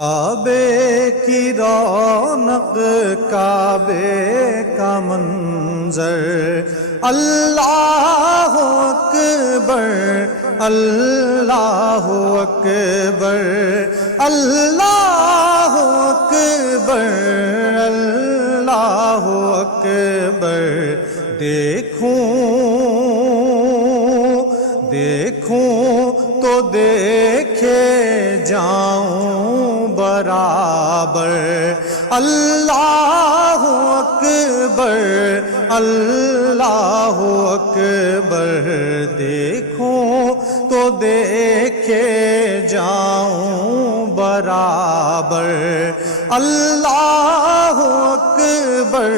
کعبے کی رونق، کعبے کا منظر، اللہ اکبر، اللہ اکبر، اللہ اکبر، اللہ اکبر۔ دیکھوں تو دیکھے جاؤں برابر، اللہ اکبر، اللہ اکبر۔ دیکھوں تو دیکھے جاؤں برابر، اللہ اکبر،